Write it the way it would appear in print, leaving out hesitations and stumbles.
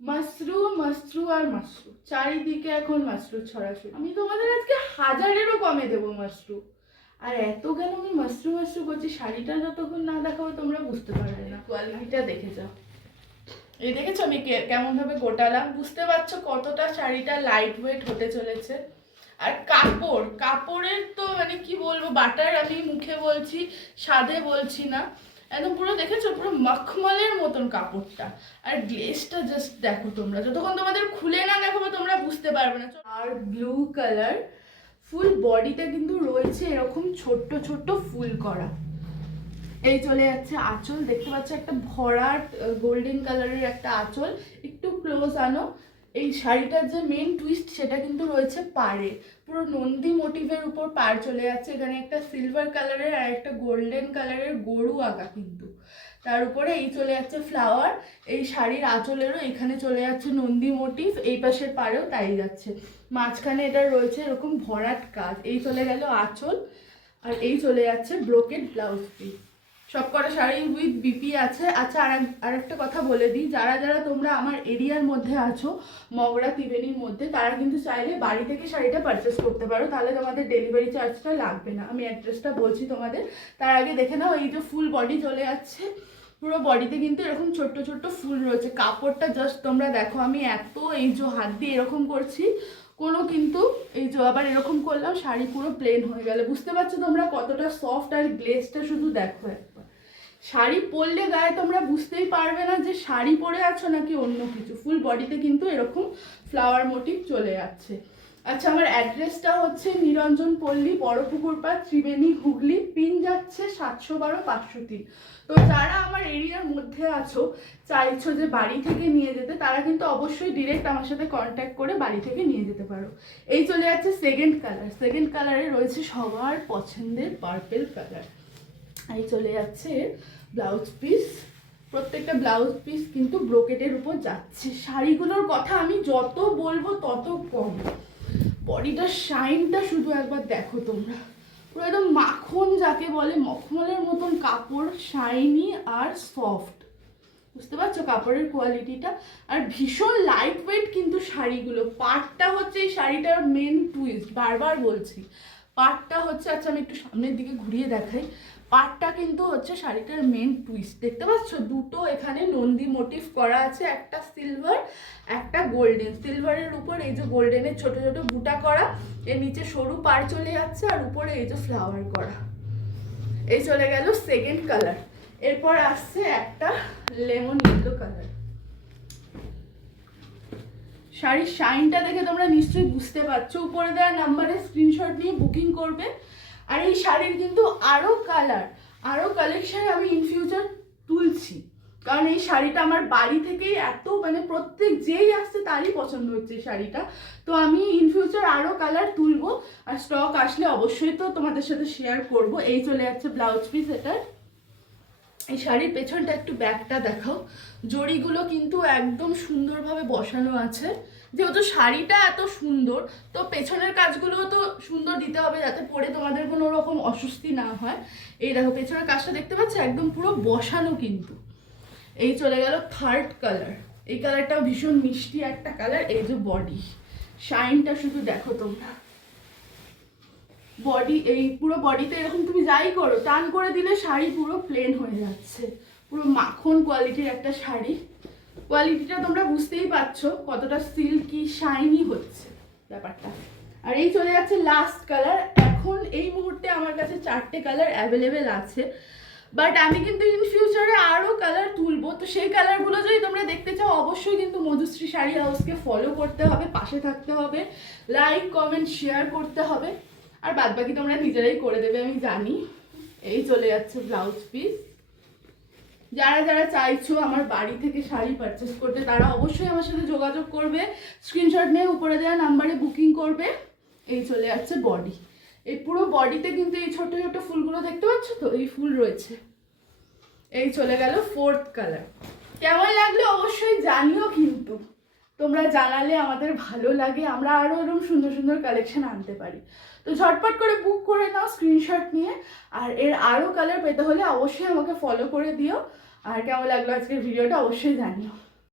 মাশরু মাশরু আর মাশরু, চারিদিকে এখন মাশরু ছড়াছড়ি। আমি তোমাদের আজকে 1000-এরও কমে দেবো মাশরু। আর এত কেন আমি মাশরু মাশরু করছি, শাড়িটা যতক্ষণ না দেখাবো তোমরা বুঝতে পারবে না। কোয়ালিটিটা দেখে যাও। এই দেখেছো আমি কেমন ভাবে গোটালাম, বুঝতে পারছো কতটা শাড়িটা লাইট ওয়েট হতে চলেছে। আর কাপড়ের তো মানে কি বলবো, বাটার আমি মুখে বলছি, স্বাদে বলছি না, একদম পুরো দেখেছো পুরো মখমলের মতন কাপড়টা। আর গ্লেজটা জাস্ট দেখো, তোমরা যতক্ষণ তোমাদের খুলে না দেখাবো তোমরা বুঝতে পারবে না। আর ব্লু কালার, ফুল বডিতে কিন্তু রয়েছে এরকম ছোট্ট ছোট্ট ফুল করা। এই চলে যাচ্ছে আঁচল, দেখতে পাচ্ছ একটা ভরাট গোল্ডেন কালারের একটা আঁচল। একটু ক্লোজ আনো। এই শাড়িটার যে মেন টুইস্ট সেটা কিন্তু রয়েছে পাড়ে, পুরো নন্দী মোটিভের উপর পাড় চলে যাচ্ছে। এখানে একটা সিলভার কালারের আর একটা গোল্ডেন কালারের গরু আঁকা, কিন্তু তার উপরে এই চলে যাচ্ছে ফ্লাওয়ার। এই শাড়ির আঁচলেরও এখানে চলে যাচ্ছে নন্দী মোটিভ, এই পাশের পাড়েও তাই যাচ্ছে। মাঝখানে এটা রয়েছে এরকম ভরাট কাজ। এই চলে গেল আঁচল, আর এই চলে যাচ্ছে ব্রোকেড ব্লাউজ পিস। সব কটা শাড়ি উইথ বিপি আছে। আচ্ছা, আর একটা কথা বলে দিই, যারা যারা তোমরা আমার এরিয়ার মধ্যে আছো, মগরা ত্রিবেণীর মধ্যে, তারা কিন্তু চাইলে বাড়ি থেকে শাড়িটা পারচেস করতে পারো, তাহলে তোমাদের ডেলিভারি চার্জটা লাগবে না। আমি অ্যাড্রেসটা বলছি তোমাদের, তার আগে দেখে নাও। এই যে ফুল বডি চলে যাচ্ছে, পুরো বডিতে কিন্তু এরকম ছোট্ট ছোট্ট ফুল রয়েছে। কাপড়টা জাস্ট তোমরা দেখো, আমি এত এই যে হাত দিয়ে এরকম করছি, কোনো কিন্তু এই যে আবার এরকম করলাম, শাড়ি পুরো প্লেন হয়ে গেল। বুঝতে পারছো তোমরা কতটা সফট, আর গ্লেজটা শুধু দেখো একবার। শাড়ি পরলে গায়ে তোমরা বুঝতেই পারবে না যে শাড়ি পরে আছো নাকি অন্য কিছু। ফুল বডিতে কিন্তু এরকম ফ্লাওয়ার মোটিভ চলে যাচ্ছে। আচ্ছা, আমার অ্যাড্রেসটা হচ্ছে নিরঞ্জন পল্লী, বড়পুকুরপাড়, ত্রিবেণী, হুগলি। পিন যাচ্ছে 712-503। তো যারা আমার এরিয়ার মধ্যে আছো, চাইছো যে বাড়ি থেকে নিয়ে যেতে, তারা কিন্তু অবশ্যই ডিরেক্ট আমার সাথে কন্ট্যাক্ট করে বাড়ি থেকে নিয়ে যেতে পারো। এই চলে যাচ্ছে সেকেন্ড কালার। সেকেন্ড কালারে রয়েছে সবার পছন্দের পার্পেল কালার। এই চলে যাচ্ছে ব্লাউজ পিস। প্রত্যেকটা ব্লাউজ পিস কিন্তু ব্রোকেটের উপর যাচ্ছে। শাড়িগুলোর কথা আমি যত বলবো তত কম। বডিটার শাইনটা শুধু একবার দেখো তোমরা, পুরো একদম মাখন যাকে বলে, মখমলের মতন কাপড়, শাইনি আর সফট। বুঝতে পারছো কাপড়ের কোয়ালিটিটা? আর ভীষণ লাইট ওয়েট কিন্তু শাড়িগুলো। পাটটা হচ্ছে এই শাড়িটার মেন টুইস্ট, বারবার বলছি পাটটা হচ্ছে। আচ্ছা, আমি একটু সামনের দিকে ঘুরিয়ে দেখাই। পাটটা কিন্তু হচ্ছে শাড়িটার মেন টুইস্ট। দেখতে পাচ্ছ দুটো এখানে নন্দী মোটিভ করা আছে, একটা সিলভার একটা গোল্ডেন। সিলভারের উপর এই যে গোল্ডেনের ছোট ছোট বুটা করা, এর নিচে সরু পাড় চলে যাচ্ছে, আর উপরে এই যে ফ্লাওয়ার করা। এই চলে গেল সেকেন্ড কালার। এরপর আসছে একটা লেমন ইয়েলো কালার। শাড়ির শাইনটা দেখে তোমরা নিশ্চয়ই বুঝতে পারছো। উপরে দেওয়া নাম্বারে স্ক্রিনশট নিয়ে বুকিং করবে। আর এই শাড়ির কিন্তু আরও কালার, আরও কালেকশন আমি ইন ফিউচার তুলছি, কারণ এই শাড়িটা আমার বাড়ি থেকেই এত মানে প্রত্যেক যেই আসছে তারই পছন্দ হচ্ছে এই শাড়িটা। তো আমি ইন ফিউচার আরও কালার তুলবো, আর স্টক আসলে অবশ্যই তো তোমাদের সাথে শেয়ার করব। এই চলে যাচ্ছে ব্লাউজ পিস এটার। এই শাড়ির পেছনটা একটু ব্যাকটা দেখাও। জড়িগুলো কিন্তু একদম সুন্দরভাবে বসানো আছে। যেহেতু শাড়িটা এত সুন্দর, তো পেছনের কাজগুলোও তো সুন্দর দিতে হবে, যাতে পরে তোমাদের কোনো রকম অস্বস্তি না হয়। এই দেখো পেছনের কাজটা দেখতে পাচ্ছ, একদম পুরো বসানো কিন্তু। এই চলে গেল থার্ড কালার। এই কালারটাও ভীষণ মিষ্টি একটা কালার। এই যে বডি শাইনটা শুধু দেখো তোমরা। বডি, এই পুরো বডিতে এরকম তুমি যাই করো, টান করে দিলে শাড়ি পুরো প্লেন হয়ে যাচ্ছে। পুরো মাখন কোয়ালিটির একটা শাড়ি। কোয়ালিটিটা তোমরা বুঝতেই পারছো কতটা সিল্কি শাইনি হচ্ছে ব্যাপারটা। আর এই চলে যাচ্ছে লাস্ট কালার। এখন এই মুহূর্তে আমার কাছে 4টে কালার অ্যাভেলেবেল আছে, বাট আমি কিন্তু ইন ফিউচারে আরও কালার তুলবো। তো সেই কালারগুলো যদি তোমরা দেখতে চাও, অবশ্যই কিন্তু মধুশ্রী শাড়ি হাউসকে ফলো করতে হবে, পাশে থাকতে হবে, লাইক কমেন্ট শেয়ার করতে হবে, আর বাদ বাকি তোমরা নিজেরাই করে দেবে আমি জানি। এই চলে যাচ্ছে ব্লাউজ পিস। যারা যারা চাইছো আমার বাড়ি থেকে শাড়ি পারচেস করতে, তারা অবশ্যই আমার সাথে যোগাযোগ করবে, স্ক্রিনশট নিয়ে উপরে দেওয়া নাম্বারে বুকিং করবে। এই চলে যাচ্ছে বডি। এই পুরো বডিতে কিন্তু এই ছোট ছোট ফুলগুলো দেখতে পাচ্ছ তো, এই ফুল রয়েছে। এই চলে গেল ফোর্থ কালার। কেমন লাগলো অবশ্যই জানিও, কিন্তু তোমরা জানালে আমাদের ভালো লাগে, আমরা আরও এরকম সুন্দর সুন্দর কালেকশন আনতে পারি। তো ঝটপট করে বুক করে নাও স্ক্রিনশট নিয়ে। আর এর আরও কালার পেতে হলে অবশ্যই আমাকে ফলো করে দিও। আর কেমন লাগলো আজকের ভিডিওটা অবশ্যই জানিও।